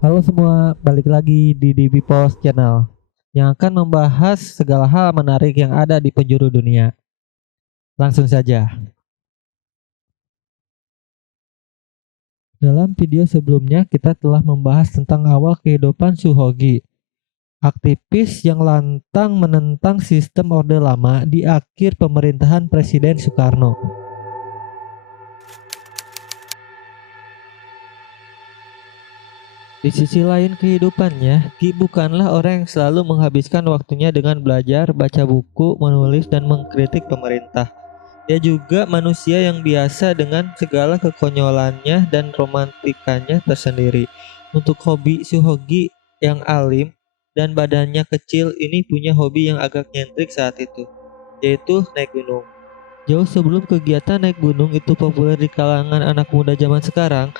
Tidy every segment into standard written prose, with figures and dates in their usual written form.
Halo semua, balik lagi di DB Post Channel yang akan membahas segala hal menarik yang ada di penjuru dunia. Langsung saja. Dalam video sebelumnya kita telah membahas tentang awal kehidupan Suhogi, aktivis yang lantang menentang sistem Orde Lama di akhir pemerintahan Presiden Soekarno. Di sisi lain kehidupannya, Ki bukanlah orang yang selalu menghabiskan waktunya dengan belajar, baca buku, menulis, dan mengkritik pemerintah. Dia juga manusia yang biasa dengan segala kekonyolannya dan romantikanya tersendiri. Untuk hobi Suhogi yang alim dan badannya kecil ini punya hobi yang agak nyentrik saat itu, yaitu naik gunung. Jauh sebelum kegiatan naik gunung itu populer di kalangan anak muda zaman sekarang,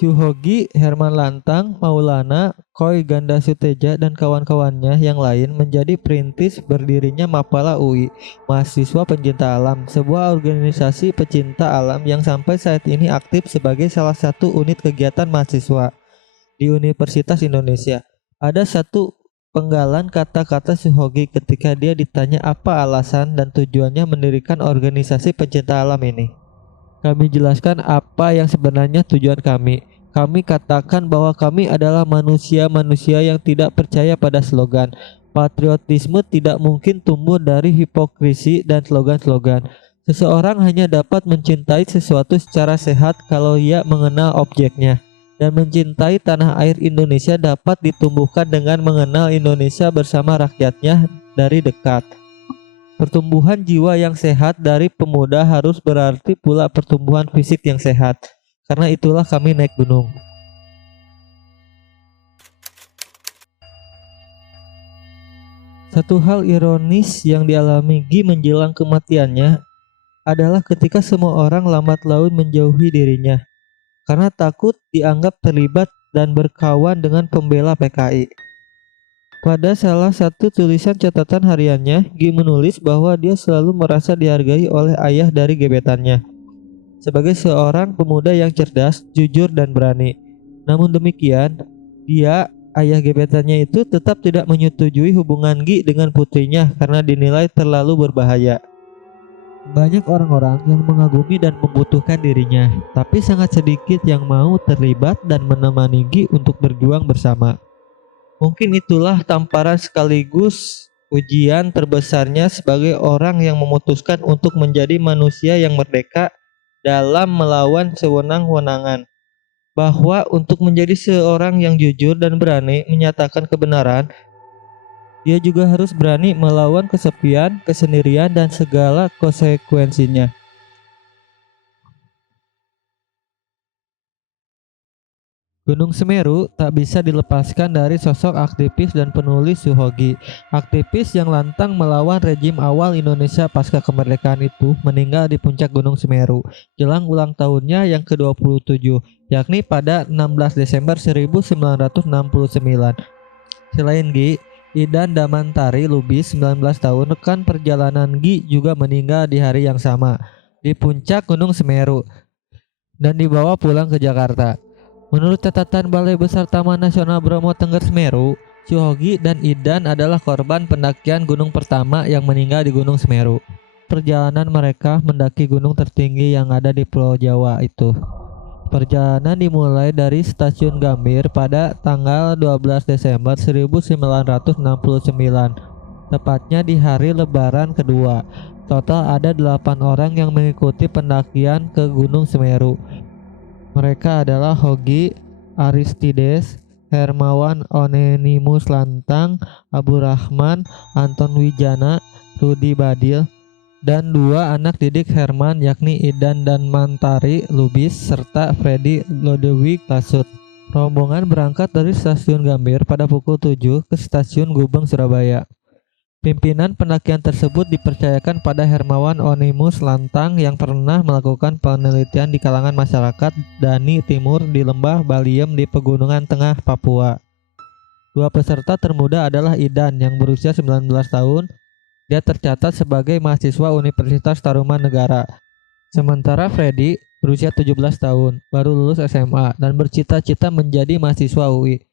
Suhogi, Herman Lantang, Maulana, Koi Ganda Suteja, dan kawan-kawannya yang lain menjadi perintis berdirinya Mapala UI, Mahasiswa Pencinta Alam, sebuah organisasi pecinta alam yang sampai saat ini aktif sebagai salah satu unit kegiatan mahasiswa di Universitas Indonesia. Ada satu penggalan kata-kata Suhogi ketika dia ditanya apa alasan dan tujuannya mendirikan organisasi pecinta alam ini. Kami jelaskan apa yang sebenarnya tujuan kami. Kami katakan bahwa kami adalah manusia-manusia yang tidak percaya pada slogan. Patriotisme tidak mungkin tumbuh dari hipokrisi dan slogan-slogan. Seseorang hanya dapat mencintai sesuatu secara sehat kalau ia mengenal objeknya. Dan mencintai tanah air Indonesia dapat ditumbuhkan dengan mengenal Indonesia bersama rakyatnya dari dekat. Pertumbuhan jiwa yang sehat dari pemuda harus berarti pula pertumbuhan fisik yang sehat. Karena itulah kami naik gunung. Satu hal ironis yang dialami Gi menjelang kematiannya adalah ketika semua orang lambat laun menjauhi dirinya karena takut dianggap terlibat dan berkawan dengan pembela PKI. Pada salah satu tulisan catatan hariannya, Gi menulis bahwa dia selalu merasa dihargai oleh ayah dari gebetannya sebagai seorang pemuda yang cerdas, jujur, dan berani. Namun demikian, dia, ayah gebetannya itu tetap tidak menyetujui hubungan Gi dengan putrinya karena dinilai terlalu berbahaya. Banyak orang-orang yang mengagumi dan membutuhkan dirinya, tapi sangat sedikit yang mau terlibat dan menemani Gi untuk berjuang bersama. Mungkin itulah tamparan sekaligus ujian terbesarnya sebagai orang yang memutuskan untuk menjadi manusia yang merdeka dalam melawan sewenang-wenangan. Bahwa untuk menjadi seorang yang jujur dan berani menyatakan kebenaran, dia juga harus berani melawan kesepian, kesendirian, dan segala konsekuensinya. Gunung Semeru tak bisa dilepaskan dari sosok aktivis dan penulis Suhogi. Aktivis yang lantang melawan rejim awal Indonesia pasca kemerdekaan itu meninggal di puncak Gunung Semeru jelang ulang tahunnya yang ke-27, yakni pada 16 Desember 1969. Selain Gi, Idan Damantari Lubis 19 tahun rekan perjalanan Gi juga meninggal di hari yang sama di puncak Gunung Semeru dan dibawa pulang ke Jakarta. Menurut catatan Balai Besar Taman Nasional Bromo Tengger Semeru, Suhogi dan Idan adalah korban pendakian gunung pertama yang meninggal di Gunung Semeru. Perjalanan mereka mendaki gunung tertinggi yang ada di Pulau Jawa itu. Perjalanan dimulai dari Stasiun Gambir pada tanggal 12 Desember 1969, tepatnya di hari Lebaran kedua. Total ada 8 orang yang mengikuti pendakian ke Gunung Semeru. Mereka adalah Hogi Aristides, Hermawan Onenimus Lantang, Abu Rahman, Anton Wijana, Rudi Badil, dan dua anak didik Herman yakni Idan dan Mantari Lubis serta Freddy Lodewijk Lasut. Rombongan berangkat dari Stasiun Gambir pada pukul 7 ke Stasiun Gubeng, Surabaya. Pimpinan pendakian tersebut dipercayakan pada Hermawan Onimus Lantang yang pernah melakukan penelitian di kalangan masyarakat Dani Timur di Lembah Baliem di Pegunungan Tengah Papua. Dua peserta termuda adalah Idan yang berusia 19 tahun. Dia tercatat sebagai mahasiswa Universitas Taruman Negara. Sementara Freddy berusia 17 tahun, baru lulus SMA, dan bercita-cita menjadi mahasiswa UI.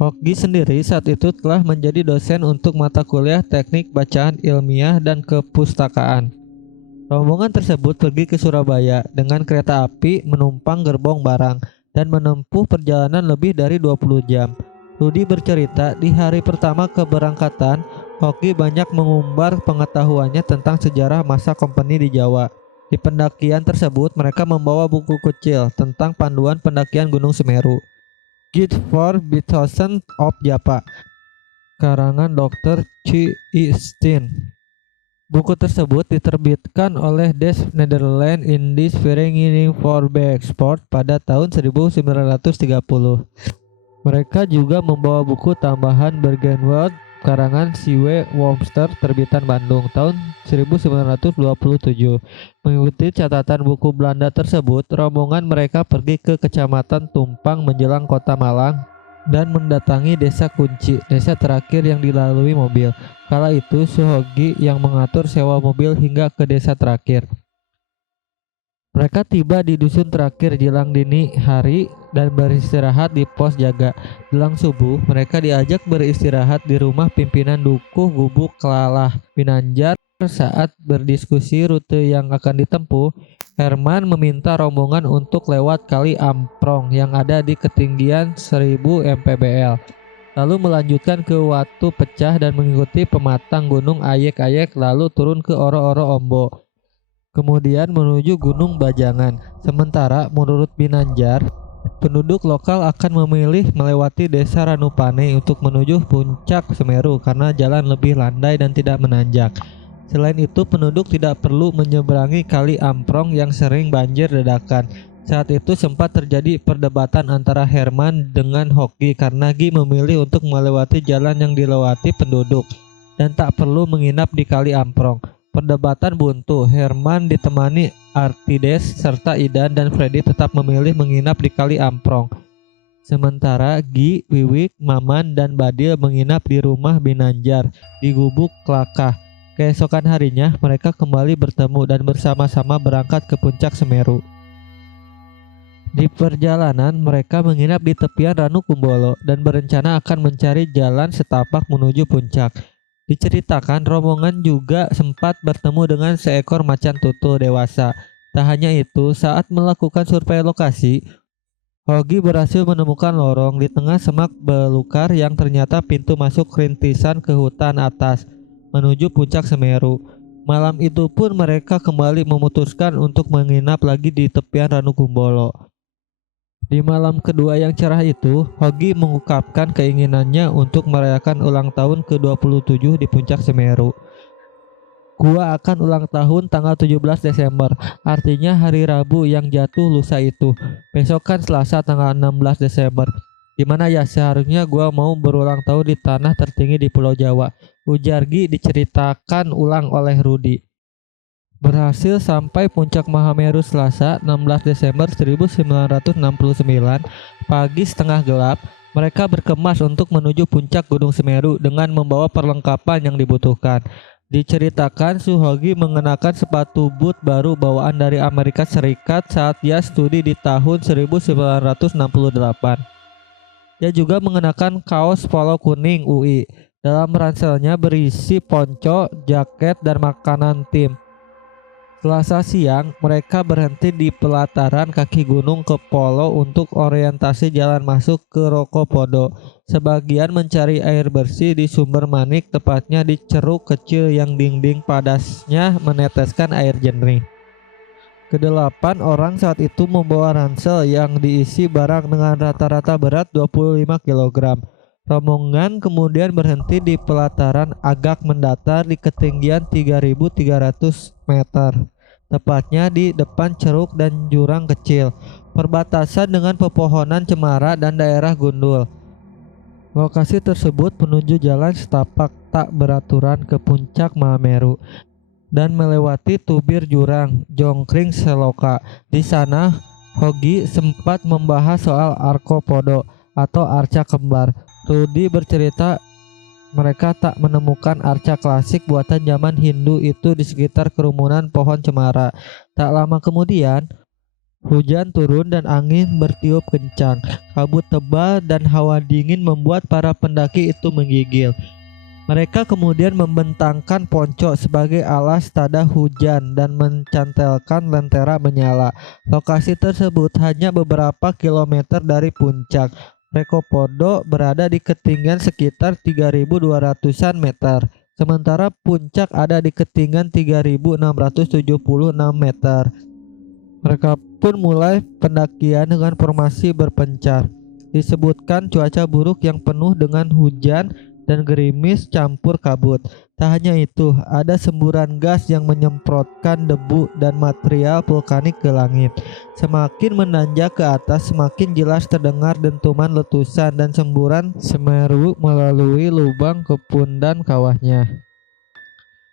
Hoki sendiri saat itu telah menjadi dosen untuk mata kuliah teknik bacaan ilmiah dan kepustakaan. Rombongan tersebut pergi ke Surabaya dengan kereta api menumpang gerbong barang dan menempuh perjalanan lebih dari 20 jam. Rudi bercerita di hari pertama keberangkatan, Hoki banyak mengumbar pengetahuannya tentang sejarah masa kompeni di Jawa. Di pendakian tersebut, mereka membawa buku kecil tentang panduan pendakian Gunung Semeru, Guide for Beethoven of Java, karangan Dr. Chi Steen. Buku tersebut diterbitkan oleh Des Netherlands Indies Vereniging voor Beeksport pada tahun 1930. Mereka juga membawa buku tambahan Bergenwoud karangan C.W. Wormster terbitan Bandung tahun 1927. Mengikuti catatan buku Belanda tersebut, rombongan mereka pergi ke Kecamatan Tumpang menjelang Kota Malang dan mendatangi desa Kunci, desa terakhir yang dilalui mobil. Kala itu Suhogi yang mengatur sewa mobil hingga ke desa terakhir. Mereka tiba di dusun terakhir jelang dini hari dan beristirahat di pos jaga. Jelang subuh, mereka diajak beristirahat di rumah pimpinan Dukuh Gubuk Kelalah Binanjar. Saat berdiskusi rute yang akan ditempuh, Herman meminta rombongan untuk lewat Kali Amprong yang ada di ketinggian 1000 mPbl, lalu melanjutkan ke Watu Pecah dan mengikuti pematang Gunung Ayek-Ayek, lalu turun ke Oro-Oro Ombo, kemudian menuju Gunung Bajangan. Sementara menurut Binanjar, penduduk lokal akan memilih melewati desa Ranupane untuk menuju puncak Semeru karena jalan lebih landai dan tidak menanjak. Selain itu, penduduk tidak perlu menyeberangi Kali Amprong yang sering banjir dadakan. Saat itu sempat terjadi perdebatan antara Herman dengan Hoki karena Gi memilih untuk melewati jalan yang dilewati penduduk dan tak perlu menginap di Kali Amprong. Perdebatan buntu. Herman ditemani Artides serta Idan dan Freddy tetap memilih menginap di Kali Amprong. Sementara Gi, Wiwik, Maman, dan Badil menginap di rumah Binanjar di Gubuk Kelakah. Keesokan harinya, mereka kembali bertemu dan bersama-sama berangkat ke puncak Semeru. Di perjalanan, mereka menginap di tepian Ranu Kumbolo dan berencana akan mencari jalan setapak menuju puncak. Diceritakan, rombongan juga sempat bertemu dengan seekor macan tutul dewasa. Tak hanya itu, saat melakukan survei lokasi, Hogi berhasil menemukan lorong di tengah semak belukar yang ternyata pintu masuk rintisan ke hutan atas menuju puncak Semeru. Malam itu pun mereka kembali memutuskan untuk menginap lagi di tepian Ranu Kumbolo. Di malam kedua yang cerah itu, Hogi mengungkapkan keinginannya untuk merayakan ulang tahun ke-27 di puncak Semeru. Gua akan ulang tahun tanggal 17 Desember, artinya hari Rabu yang jatuh lusa itu. Besok kan Selasa tanggal 16 Desember. Gimana ya, seharusnya gua mau berulang tahun di tanah tertinggi di Pulau Jawa, ujar Gi diceritakan ulang oleh Rudi. Berhasil sampai puncak Mahameru Selasa 16 Desember 1969 pagi setengah gelap. Mereka berkemas untuk menuju puncak Gunung Semeru dengan membawa perlengkapan yang dibutuhkan. Diceritakan Suhogi mengenakan sepatu boot baru bawaan dari Amerika Serikat saat dia studi di tahun 1968. Dia juga mengenakan kaos polo kuning UI. Dalam ranselnya berisi ponco, jaket, dan makanan tim. Selasa siang, mereka berhenti di pelataran kaki gunung Kepolo untuk orientasi jalan masuk ke Rokopodo. Sebagian mencari air bersih di sumber manik, tepatnya di ceruk kecil yang dinding padasnya meneteskan air jernih. Kedelapan orang saat itu membawa ransel yang diisi barang dengan rata-rata berat 25 kg. Rombongan kemudian berhenti di pelataran agak mendatar di ketinggian 3.300 meter, tepatnya di depan ceruk dan jurang kecil, perbatasan dengan pepohonan cemara dan daerah gundul. Lokasi tersebut menuju jalan setapak tak beraturan ke puncak Mahameru dan melewati tubir jurang Jongkring Seloka. Di sana, Hogi sempat membahas soal arkopodo atau arca kembar. Rudi bercerita mereka tak menemukan arca klasik buatan zaman Hindu itu di sekitar kerumunan pohon cemara. Tak lama kemudian, Hujan turun dan angin bertiup kencang. Kabut tebal dan hawa dingin membuat para pendaki itu menggigil. Mereka kemudian membentangkan ponco sebagai alas tada hujan dan mencantelkan lentera menyala. Lokasi tersebut hanya beberapa kilometer dari puncak. Rekopodo berada di ketinggian sekitar 3.200-an meter, sementara puncak ada di ketinggian 3.676 meter. Mereka pun mulai pendakian dengan formasi berpencar. Disebutkan cuaca buruk yang penuh dengan hujan dan gerimis campur kabut. Tak hanya itu, ada semburan gas yang menyemprotkan debu dan material vulkanik ke langit. Semakin menanjak ke atas, semakin jelas terdengar dentuman letusan dan semburan Semeru melalui lubang kepundan kawahnya.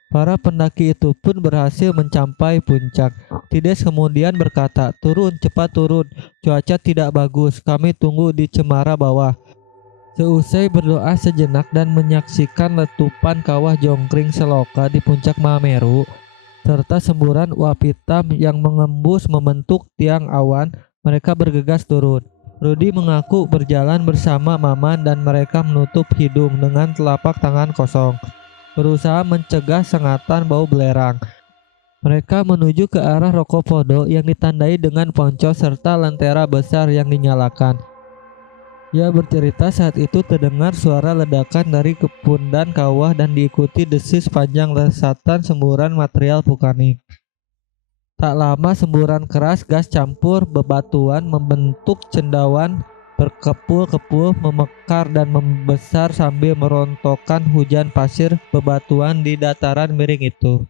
Para pendaki itu pun berhasil mencapai puncak. Tides kemudian berkata, "Turun, cepat turun. Cuaca tidak bagus. Kami tunggu di cemara bawah." Seusai berdoa sejenak dan menyaksikan letupan kawah jongkring seloka di puncak Mameru, serta semburan uap hitam yang mengembus membentuk tiang awan, mereka bergegas turun. Rudy mengaku berjalan bersama Maman dan mereka menutup hidung dengan telapak tangan kosong, berusaha mencegah sengatan bau belerang. Mereka menuju ke arah Rokopodo yang ditandai dengan ponco serta lentera besar yang dinyalakan. Ia bercerita saat itu terdengar suara ledakan dari kepundan kawah dan diikuti desis panjang lesatan semburan material vulkanik. Tak lama semburan keras gas campur bebatuan membentuk cendawan berkepul-kepul, memekar dan membesar sambil merontokkan hujan pasir bebatuan di dataran miring itu.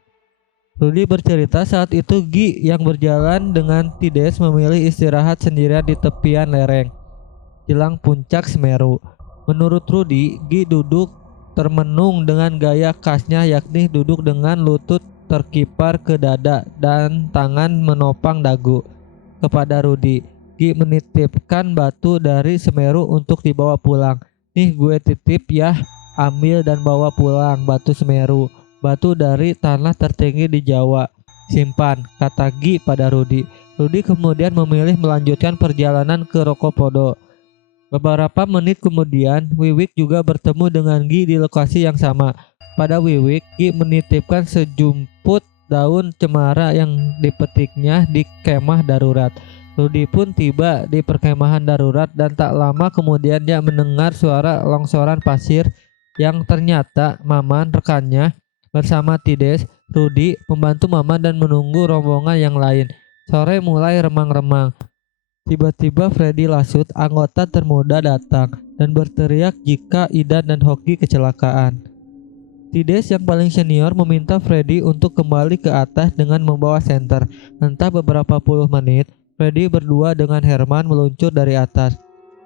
Rudy bercerita saat itu Gi yang berjalan dengan Tides memilih istirahat sendirian di tepian lereng jelang puncak Semeru. Menurut Rudy, Gi duduk termenung dengan gaya khasnya, yakni duduk dengan lutut terkipar ke dada dan tangan menopang dagu. Kepada Rudy, Gi menitipkan batu dari Semeru untuk dibawa pulang. "Nih gue titip ya, ambil dan bawa pulang batu Semeru, batu dari tanah tertinggi di Jawa. Simpan," kata Gi pada Rudy. Rudy kemudian memilih melanjutkan perjalanan ke Rokopodo. Beberapa menit kemudian, Wiwik juga bertemu dengan Gi di lokasi yang sama. Pada Wiwik, Gi menitipkan sejumput daun cemara yang dipetiknya di kemah darurat. Rudy pun tiba di perkemahan darurat dan tak lama kemudian dia mendengar suara longsoran pasir yang ternyata Maman rekannya bersama Tides. Rudy membantu Maman dan menunggu rombongan yang lain. Sore mulai remang-remang. Tiba-tiba Freddy Lasut, anggota termuda, datang dan berteriak jika Idan dan Hoki kecelakaan. Tides yang paling senior meminta Freddy untuk kembali ke atas dengan membawa senter. Entah beberapa puluh menit, Freddy berdua dengan Herman meluncur dari atas.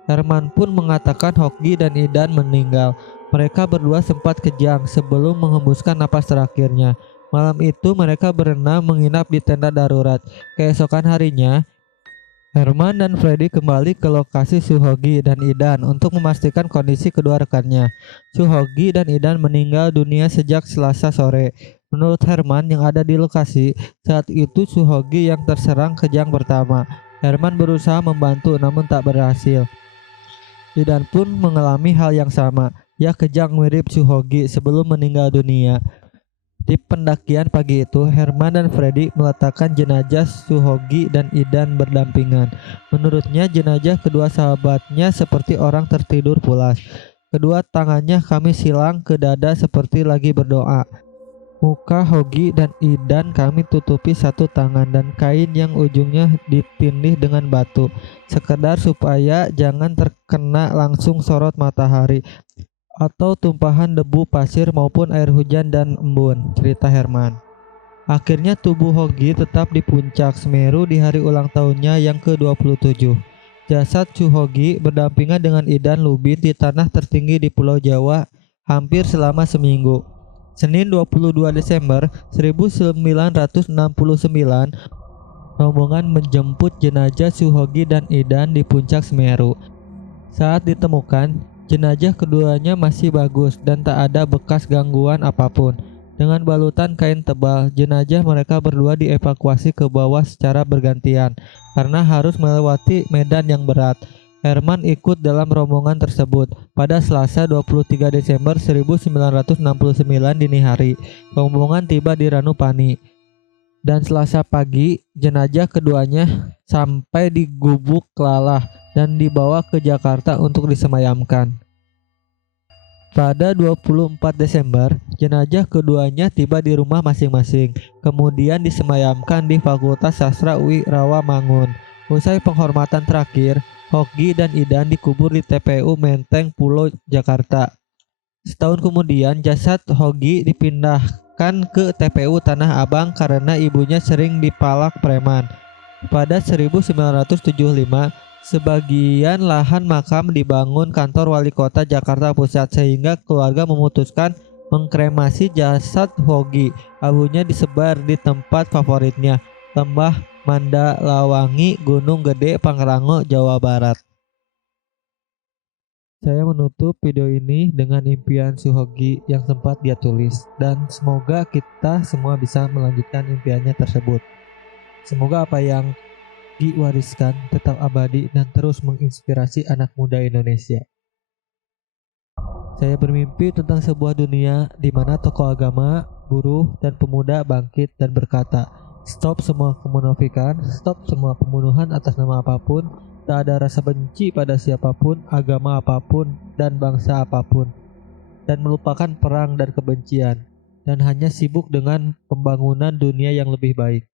Herman pun mengatakan Hoki dan Idan meninggal. Mereka berdua sempat kejang sebelum menghembuskan napas terakhirnya. Malam itu mereka berenam menginap di tenda darurat. Keesokan harinya, Herman dan Freddy kembali ke lokasi Suhogi dan Idan untuk memastikan kondisi kedua rekannya. Suhogi dan Idan meninggal dunia sejak Selasa sore. Menurut Herman yang ada di lokasi, saat itu Suhogi yang terserang kejang pertama. Herman berusaha membantu namun tak berhasil. Idan pun mengalami hal yang sama. Ia kejang mirip Suhogi sebelum meninggal dunia. Di pendakian pagi itu, Herman dan Freddy meletakkan jenazah Suhogi dan Idan berdampingan. Menurutnya, jenazah kedua sahabatnya seperti orang tertidur pulas. Kedua tangannya kami silang ke dada seperti lagi berdoa. Muka Hogi dan Idan kami tutupi satu tangan dan kain yang ujungnya ditindih dengan batu, sekedar supaya jangan terkena langsung sorot matahari atau tumpahan debu pasir maupun air hujan dan embun, cerita Herman. Akhirnya tubuh Hogi tetap di puncak Semeru di hari ulang tahunnya yang ke-27. Jasad Suhogi berdampingan dengan Idan Lubin di tanah tertinggi di Pulau Jawa hampir selama seminggu. Senin 22 Desember 1969, rombongan menjemput jenazah Suhogi dan Idan di puncak Semeru. Saat ditemukan, jenazah keduanya masih bagus dan tak ada bekas gangguan apapun. Dengan balutan kain tebal, jenazah mereka berdua dievakuasi ke bawah secara bergantian karena harus melewati medan yang berat. Herman ikut dalam rombongan tersebut. Pada Selasa 23 Desember 1969 dini hari, rombongan tiba di Ranupani. Dan Selasa pagi, jenazah keduanya sampai di Gubuk Klalah dan dibawa ke Jakarta untuk disemayamkan. Pada 24 Desember, jenazah keduanya tiba di rumah masing-masing, kemudian disemayamkan di Fakultas Sastra UI Rawamangun. Usai penghormatan terakhir, Hoki dan Idan dikubur di TPU Menteng Pulau Jakarta. Setahun kemudian, jasad Hoki dipindahkan ke TPU Tanah Abang karena ibunya sering dipalak preman. Pada 1975, sebagian lahan makam dibangun kantor wali kota Jakarta Pusat sehingga keluarga memutuskan mengkremasi jasad Hoki. Abunya disebar di tempat favoritnya, Lembah Mandalawangi, Gunung Gede, Pangrango, Jawa Barat. Saya menutup video ini dengan impian Suhogi yang sempat dia tulis, dan semoga kita semua bisa melanjutkan impiannya tersebut. Semoga apa yang diwariskan tetap abadi dan terus menginspirasi anak muda Indonesia. Saya bermimpi tentang sebuah dunia di mana tokoh agama, buruh, dan pemuda bangkit dan berkata, stop semua kemunafikan, stop semua pembunuhan atas nama apapun, tak ada rasa benci pada siapapun, agama apapun, dan bangsa apapun, dan melupakan perang dan kebencian, dan hanya sibuk dengan pembangunan dunia yang lebih baik.